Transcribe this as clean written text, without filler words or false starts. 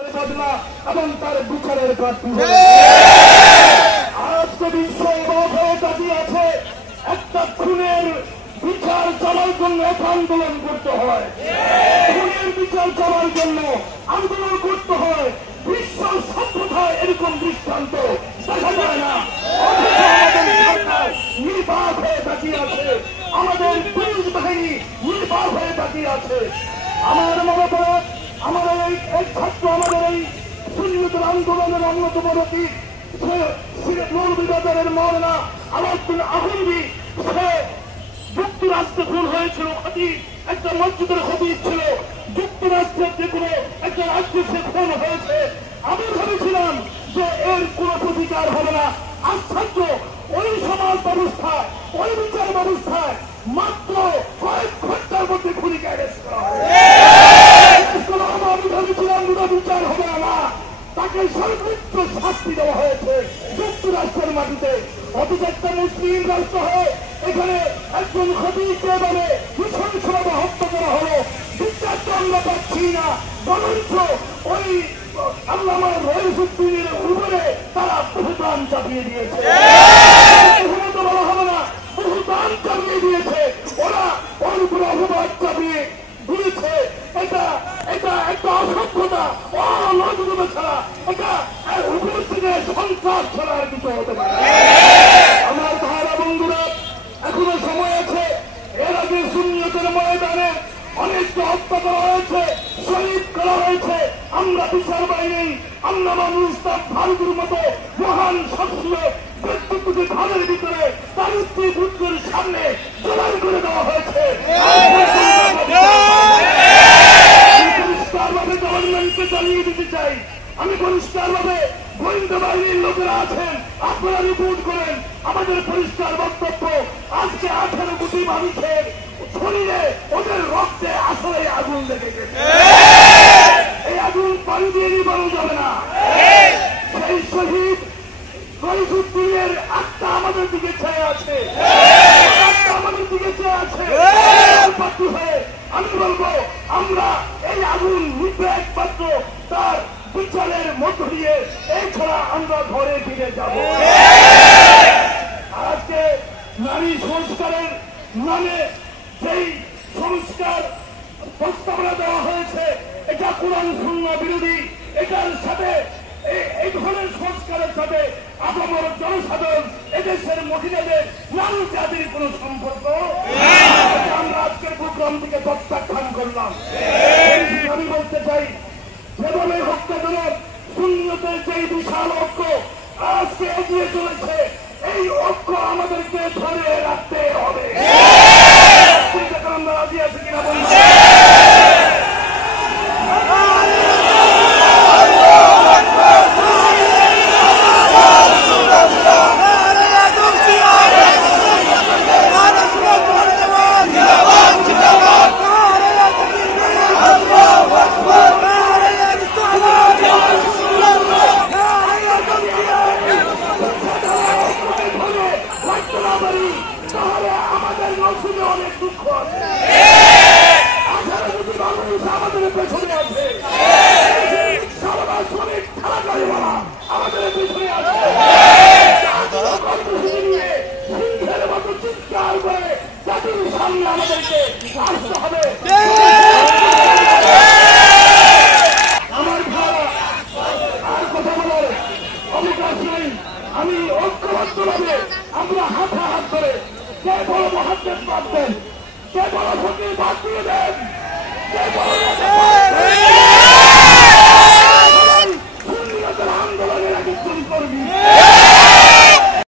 এবং তার বিচারের আজকে বিশ্ব দাঁড়িয়ে আছে একটা খুনের বিচার চালার জন্য এক আন্দোলন করতে হয়, খুনের বিচার চালার জন্য আন্দোলন করতে হয়। বিশ্ব সভ্যতায় এরকম দৃষ্টান্ত দেখা যায় না। নির্বাক হয়ে তাকিয়ে আছে, আমাদের পুলিশ বাহিনী নির্বাক হয়ে তাকিয়ে আছে। আমার মনে করে আমাদের এই ছাত্র, আমাদের এই সুন্নতের আন্দোলনের অন্যতম রীতি মৌলভীবাজারের মওলানা আলাউদ্দিন আহমদী, সে যুক্তরাষ্ট্রে খুন হয়েছিল। একটা মসজিদের খতিব ছিল, যুক্তরাষ্ট্রের যে কোনো একটা রাজ্যে সে খুন হয়েছে। আমি ভেবেছিলাম যে এর কোন প্রতিকার হবে না। আশ্চর্য, ওই সমাজ ব্যবস্থায়, ওই বিচার ব্যবস্থায় মাত্র কয়েক ঘন্টার মধ্যে খুনিকে অ্যারেস্ট করা হয়। আমি ভেবেছিলাম বিচার হবে না, তাকে সর্বোচ্চ শাস্তি দেওয়া হয়েছে যুক্তরাষ্ট্রের মাটিতে। অথচ একটা মুসলিম রাষ্ট্র হয়ে এখানে একজন খতিবকে বলে নৃশংসভাবে হত্যা করা হলো। বিচার তো আমরা পাচ্ছি না, বরঞ্চ ওই আল্লামা রইসুদ্দিনের উপরে তারা বহুদান চাপিয়ে দিয়েছে। বলা হবে না, বহুদান চাপিয়ে দিয়েছে। ওরা ওর উপরে অপবাদ চাপিয়ে দিয়েছে। এটা এটা একটা অসভ্যতা, অনৈতিকতা ছাড়া এটা উপস্থিতি সন্ত্রাস ছাড়া আর কিছু হতে পারে। আমার ভাইরা বন্ধুরা, এখনো সময় আছে। এর আগে সুন্নিয়তের ময়দানে অনেককে হত্যা করা হয়েছে, শহীদ করা হয়েছে। আমরা বিচার বাইরে আমরা মুস্তাফ ফারুকের মতো মহান শখসিয়ত ব্যক্তিত্বকে ঘরের ভিতরে তার স্ত্রী পুত্রের সামনে জোড়াই করে দেওয়া হয়েছে। পরিষ্কারভাবে গভর্নমেন্টকে জানিয়ে দিতে চাই, আমি পরিষ্কারভাবে গোয়েন্দা বাহিনীর লোকেরা আছেন, আপনারা রিপোর্ট করেন। আমাদের পরিষ্কার বক্তব্য, আজকে 18 কোটি মানুষের শরীরে ওদের রক্তে আসলে আগুন লেগে গেছে। এই আগুন পানি দিয়ে নিবানো যাবে না। সেই শহীদ রইসুদ্দিনের আত্মা আমাদের দিকে চেয়ে আছে, আত্মা আমাদের দিকে চেয়ে আছে। আমি বলবো, আমরা এই আগুন নিতে একমাত্র তার বিচারের মধ্য দিয়ে, এছাড়া আমরা ঘরে ফিরে যাব। আজকে নারী সংস্কারের নামে যেই সংস্কার প্রস্তাবনা দেওয়া হয়েছে, এটা কোরআন সুন্নাহ বিরোধী। এটার সাথে, এই ধরনের সংস্কারের সাথে আপামর জনসাধারণ, এদেশের মহিলাদের, নারী জাতির কোন সম্পর্ক আমরা আজকের প্রোগ্রাম থেকে প্রত্যাখ্যান করলাম। আমি বলতে চাই, যেভাবে হত্যাজনক সুন্নিয়তের যে বিশাল ঐক্য আজকে এগিয়ে চলেছে, এই ঐক্য আমাদেরকে ধরে রাখতে হবে। আমরা রাজি আছি কিনা বলছি? তাহলে আমাদের নসিবে অনেক দুঃখ আছে। আমাদের পেছনে আছে, শ্রমিক ঠেলাগাড়িওয়ালা আমাদের পেছনে আছে। চিৎকার করে জাতির সামনে আমাদেরকে আসতে হবে। আমার ভাড়া আর কথা বলার অবকাশ নেই। আমি ঐক্যবদ্ধভাবে আমরা হাতে হাত ধরে, যে বড় মহাদেশ বাদ দেন, যে বড় ফকির বাদ দিয়ে দেন, যে বড়